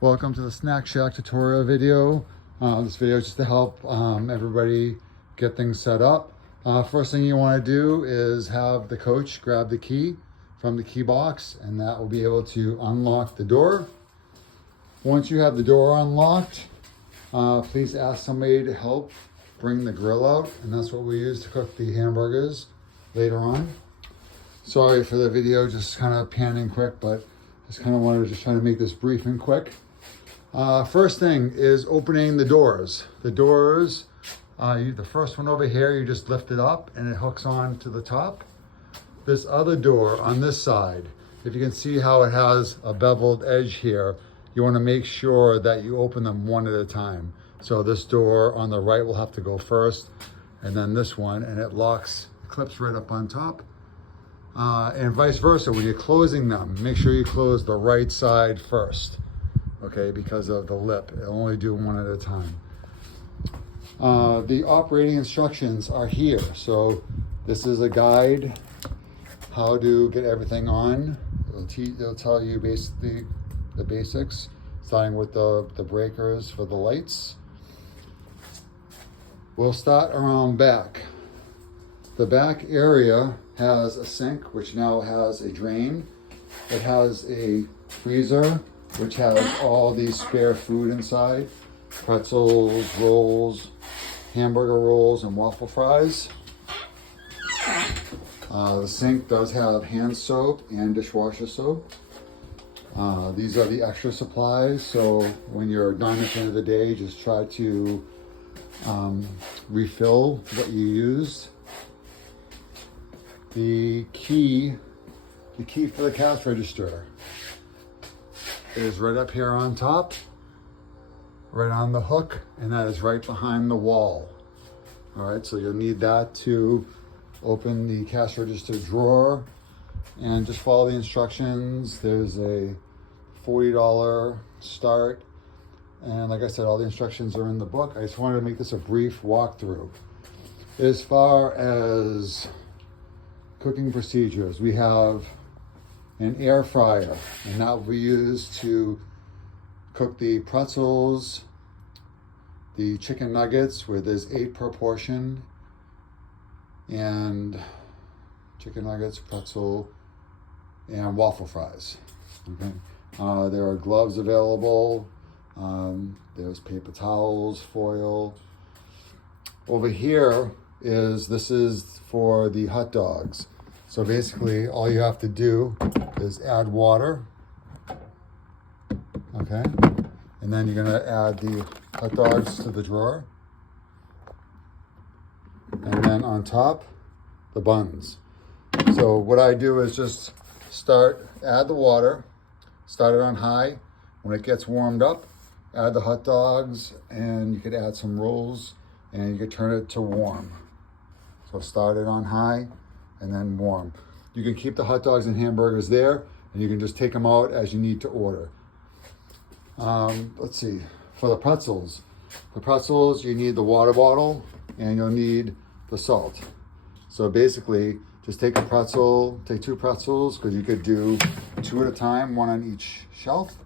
Welcome to the Snack Shack tutorial video. This video is just to help everybody get things set up. First thing you want to do is have the coach grab the key from the key box, and that will be able to unlock the door. Once you have the door unlocked, please ask somebody to help bring the grill out, and that's what we use to cook the hamburgers later on. Sorry for the video, just kind of panning quick, but just kind of wanted to just try to make this brief and quick. First thing is opening the doors. The doors, the first one over here, you just lift it up and it hooks on to the top. This other door on this side, if you can see how it has a beveled edge here, you want to make sure that you open them one at a time. So this door on the right will have to go first, and then this one, and it clips right up on top. And vice versa, when you're closing them, make sure you close the right side first, okay, because of the lip. It'll only do one at a time. The operating instructions are here. So this is a guide how to get everything on. It'll tell you basically the basics, starting with the breakers for the lights. We'll start around back. The back area has a sink, which now has a drain. It has a freezer, which has all these spare food inside: pretzels, rolls, hamburger rolls, and waffle fries. The sink does have hand soap and dishwasher soap. These are the extra supplies, so when you're done at the end of the day, just try to refill what you used. The key for the cash register is right up here on top, right on the hook, and that is right behind the wall. All right, so you'll need that to open the cash register drawer, and just follow the instructions. There's a $40 start, and like I said, all the instructions are in the book. I just wanted to make this a brief walkthrough. As far as cooking procedures, we have an air fryer, and that will be used to cook the pretzels, the chicken nuggets, where there's 8 per portion, and chicken nuggets, pretzel, and waffle fries. Okay. There are gloves available. There's paper towels, foil. Over here this is for the hot dogs. So basically all you have to do is add water, okay? And then you're gonna add the hot dogs to the drawer. And then on top, the buns. So what I do is just add the water, start it on high. When it gets warmed up, add the hot dogs, and you could add some rolls, and you could turn it to warm. So start it on high and then warm. You can keep the hot dogs and hamburgers there, and you can just take them out as you need to order. Let's see, for the pretzels. For pretzels, you need the water bottle, and you'll need the salt. So basically, just take 2 pretzels, because you could do 2 at a time, 1 on each shelf.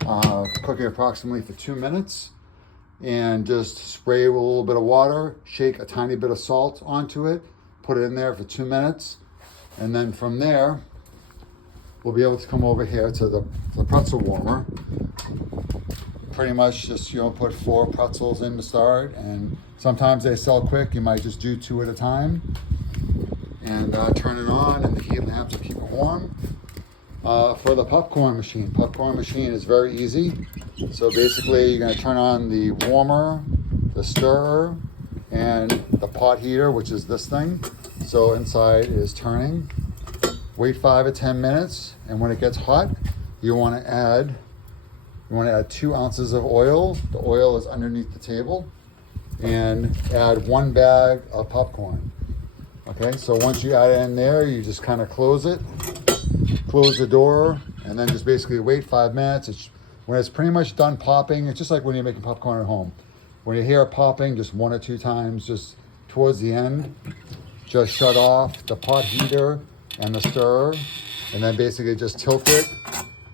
Cook it approximately for 2 minutes. And just spray with a little bit of water, shake a tiny bit of salt onto it, put it in there for 2 minutes, and then from there, we'll be able to come over here to the pretzel warmer. Pretty much just, put 4 pretzels in to start, and sometimes they sell quick. You might just do 2 at a time, and turn it on, and the heat lamp to keep it warm. For the popcorn machine is very easy. So basically, you're going to turn on the warmer, the stirrer, and the pot heater, which is this thing. So inside is turning. Wait 5 or 10 minutes, and when it gets hot, you want to add 2 ounces of oil. The oil is underneath the table, and add 1 bag of popcorn. Okay, so once you add it in there, you just kind of close the door, and then just basically wait 5 minutes. When it's pretty much done popping, it's just like when you're making popcorn at home. When you hear it popping, just 1 or 2 times, just towards the end, just shut off the pot heater and the stirrer, and then basically just tilt it,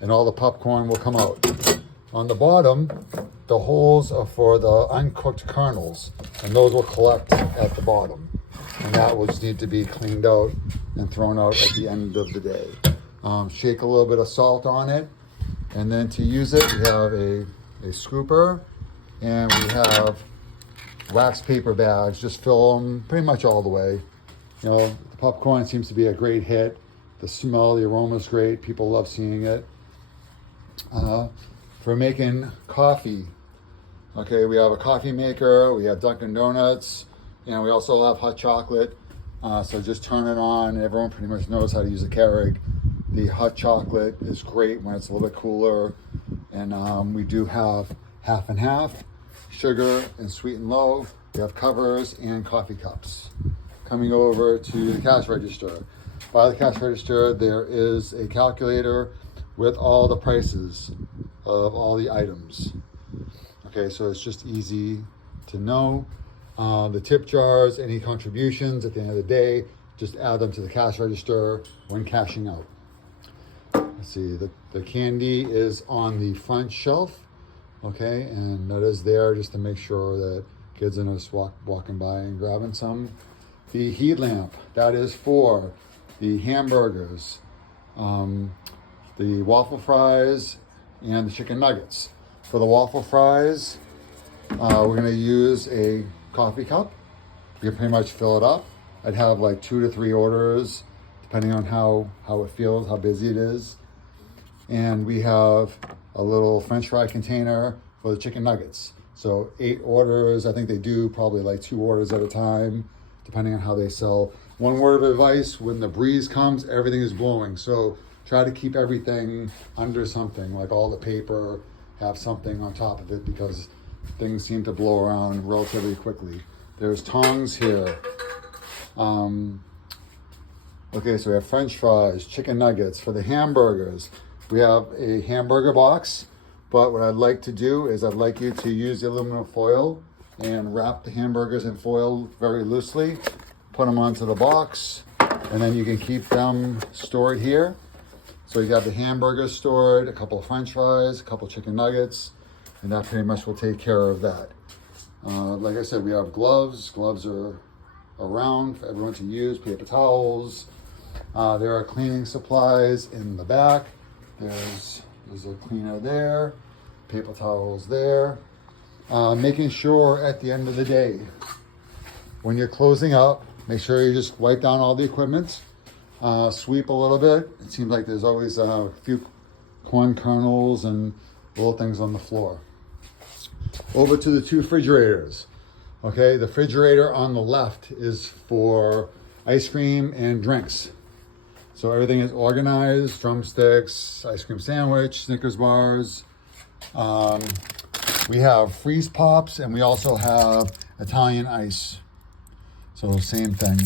and all the popcorn will come out. On the bottom, the holes are for the uncooked kernels, and those will collect at the bottom. And that will just need to be cleaned out and thrown out at the end of the day. Shake a little bit of salt on it, and then to use it, we have a scooper, and we have wax paper bags. Just fill them pretty much all the way. You know, the popcorn seems to be a great hit. The smell, the aroma is great. People love seeing it. For making coffee, okay, we have a coffee maker, we have Dunkin' Donuts, and we also have hot chocolate. So just turn it on. Everyone pretty much knows how to use a Keurig. The hot chocolate is great when it's a little bit cooler. And we do have half and half, sugar and sweet and low. We have covers and coffee cups. Coming over to the cash register. By the cash register, there is a calculator with all the prices of all the items. Okay, so it's just easy to know. The tip jars, any contributions at the end of the day, just add them to the cash register when cashing out. Let's see, the candy is on the front shelf, okay, and that is there just to make sure that kids are just walking by and grabbing some. The heat lamp, that is for the hamburgers, the waffle fries, and the chicken nuggets. For the waffle fries, we're gonna use a coffee cup. You can pretty much fill it up. I'd have like 2 to 3 orders, depending on how it feels, how busy it is. And we have a little French fry container for the chicken nuggets. So 8 orders. I think they do probably like 2 orders at a time, depending on how they sell. One word of advice: when the breeze comes, everything is blowing. So try to keep everything under something, like all the paper, have something on top of it, because things seem to blow around relatively quickly. There's tongs here. Okay, so we have French fries, chicken nuggets. For the hamburgers, we have a hamburger box, but what I'd like to do is I'd like you to use the aluminum foil and wrap the hamburgers in foil very loosely, put them onto the box, and then you can keep them stored here. So you have the hamburgers stored, a couple of French fries, a couple of chicken nuggets, and that pretty much will take care of that. Like I said, we have gloves. Gloves are around for everyone to use, paper towels. There are cleaning supplies in the back. There's a cleaner there, paper towels there. Making sure at the end of the day, when you're closing up, make sure you just wipe down all the equipment, sweep a little bit. It seems like there's always a few corn kernels and little things on the floor. Over to the 2 refrigerators. Okay, the refrigerator on the left is for ice cream and drinks. So everything is organized: drumsticks, ice cream sandwich, Snickers bars. We have freeze pops, and we also have Italian ice. So same thing.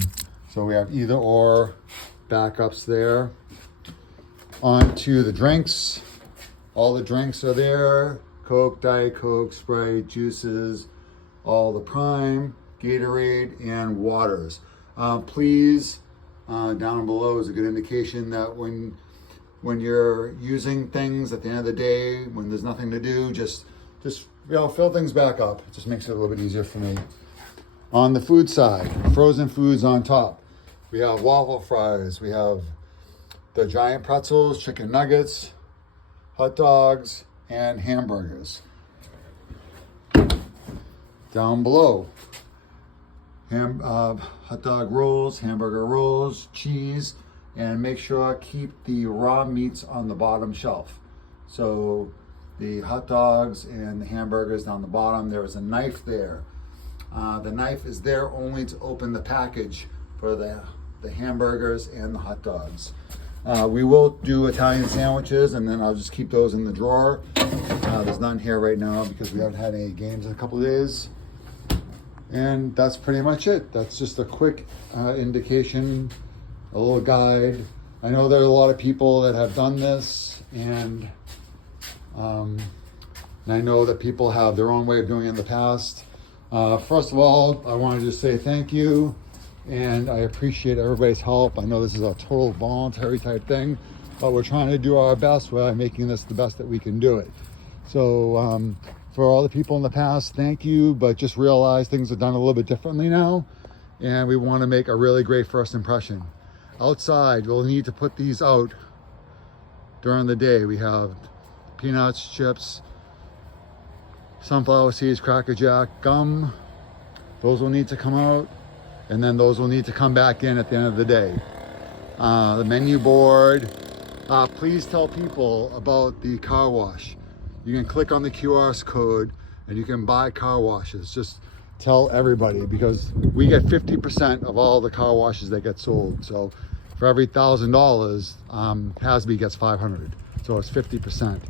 So we have either or backups there. On to the drinks. All the drinks are there: Coke, Diet Coke, Sprite, juices, all the Prime, Gatorade, and waters. Please, down below is a good indication that when you're using things at the end of the day, when there's nothing to do, just fill things back up. It just makes it a little bit easier for me. On the food side, frozen foods on top. We have waffle fries. We have the giant pretzels, chicken nuggets, hot dogs, and hamburgers. Down below, hot dog rolls, hamburger rolls, cheese, and make sure keep the raw meats on the bottom shelf. So the hot dogs and the hamburgers down the bottom, there is a knife there. The knife is there only to open the package for the hamburgers and the hot dogs. We will do Italian sandwiches, and then I'll just keep those in the drawer. There's none here right now because we haven't had any games in a couple of days. And that's pretty much it. That's just a quick indication, a little guide. I know there are a lot of people that have done this, and I know that people have their own way of doing it in the past. First of all, I want to just say thank you, and I appreciate everybody's help. I know this is a total voluntary type thing, but we're trying to do our best by making this the best that we can do it. So for all the people in the past, thank you, but just realize things are done a little bit differently now, and we want to make a really great first impression. Outside, we'll need to put these out during the day. We have peanuts, chips, sunflower seeds, Cracker Jack, gum. Those will need to come out, and then those will need to come back in at the end of the day. The menu board. Please tell people about the car wash. You can click on the QR code and you can buy car washes. Just tell everybody, because we get 50% of all the car washes that get sold. So for every $1,000, Hasb gets 500. So it's 50%.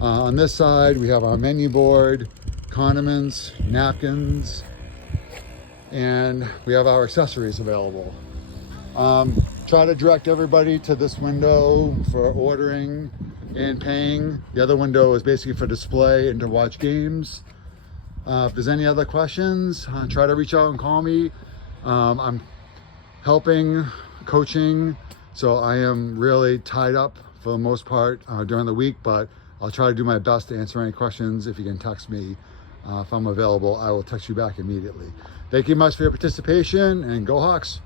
On this side, we have our menu board, condiments, napkins, and we have our accessories available. Try to direct everybody to this window for ordering and paying. The other window is basically for display and to watch games. If there's any other questions, try to reach out and call me. I'm helping, coaching, so I am really tied up for the most part during the week, but I'll try to do my best to answer any questions. If you can text me, if I'm available, I will text you back immediately. Thank you much for your participation, and go Hawks!